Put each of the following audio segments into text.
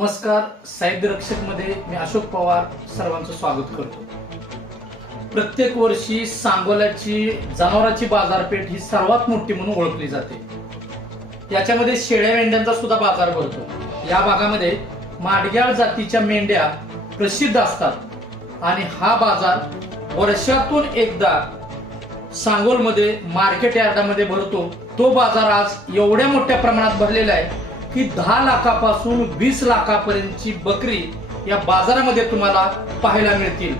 नमस्कार. साहित्य रक्षकमध्ये मी अशोक पवार सर्वांचं स्वागत करतो. प्रत्येक वर्षी सांगोल्याची जनावरांची बाजारपेठ ही सर्वात मोठी म्हणून ओळखली जाते. याच्यामध्ये शेळ्या मेंढ्यांचा सुद्धा बाजार भरतो. या भागामध्ये माडग्याळ जातीच्या मेंढ्या प्रसिद्ध असतात आणि हा बाजार वर्षातून एकदा सांगोलमध्ये मार्केट यार्डामध्ये भरतो. तो बाजार आज एवढ्या मोठ्या प्रमाणात भरलेला आहे की 10 लाखापासून 20 लाखापर्यंतची बकरी या बाजारामध्ये तुम्हाला पाहायला मिळतील.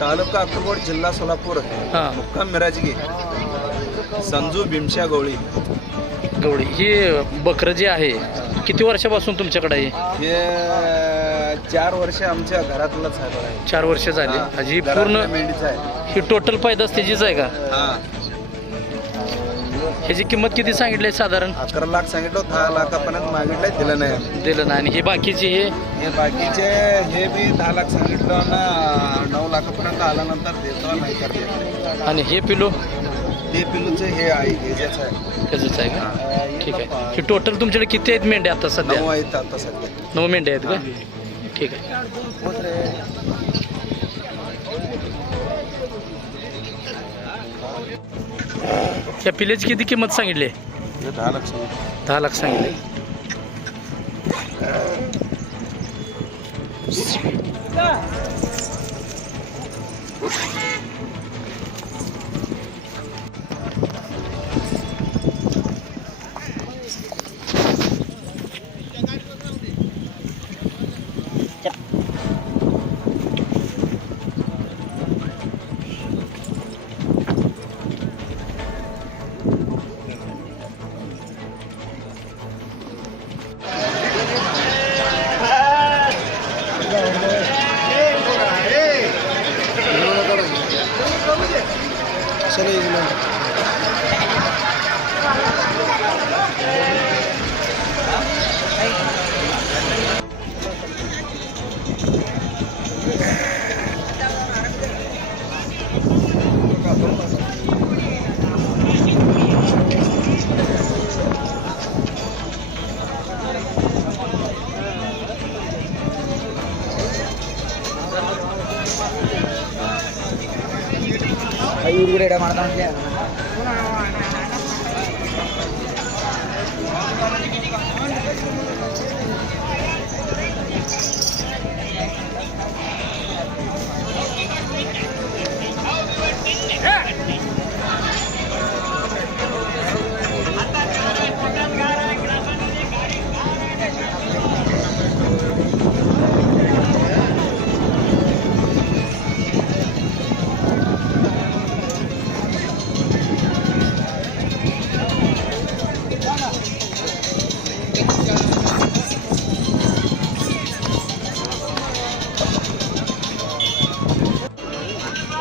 तालुका अक्कलकोट जिल्हा सोलापूर मुक्काम मिराजगी संजू भीमशा गवळी. ही बकरं जी आहे किती वर्षापासून तुमच्याकडे आहे? हे 4 वर्ष आमच्या घरातलंच आहे. 4 वर्ष झाली. ही पूर्ण मेंढीच आहे. ही टोटल पैदास त्याचीच आहे का? ह्याची किंमत किती सांगितली साधारण? 11 लाख सांगितलं. 10 लाखापर्यंत मागितलंय, दिलं नाही. दिलं नाही. आणि हे बाकीचे हे बाकीचे हे बी 10 लाख सांगितलं ना, 9 लाखापर्यंत आल्यानंतर देतो नाही करते. आणि हे पिलो ते पिलूचे हे आहे, हे ज्याचं आहे त्याचंच आहे का? ठीक आहे. हे टोटल तुमच्याकडे किती आहेत मेंढ्या आता सध्या? 9 आहेत आता सध्या. 9 मेंढ्या आहेत का? ठीक आहे. या पिल्याची किती किंमत सांगितली? 10 लाख सांगितलं. 10 लाख सांगितले.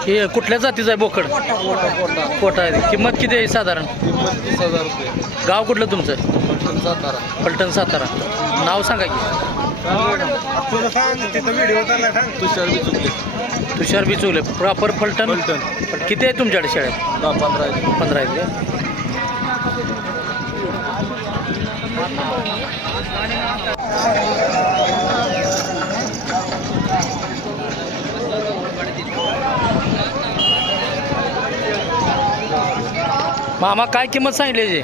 हे कुठल्या जातीचं आहे बोकड? कोटा आहे. किंमत किती आहे साधारण? 30,000 रुपये. गाव कुठलं तुमचं? सातारा. पलटण सातारा. नाव सांगा की. तुला सांग तिथं व्हिडिओ चालला सांग तुषार बी चुकले तुषार बिचुले प्रॉपर फलटण. पण किती आहे तुमच्याकडे शाळेत? 15 आहेत का? मामा काय किंमत सांगितली याची?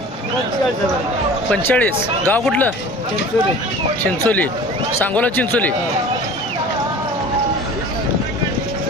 45. गाव कुठलं? चिंचोली. सांगोला चिंचोली.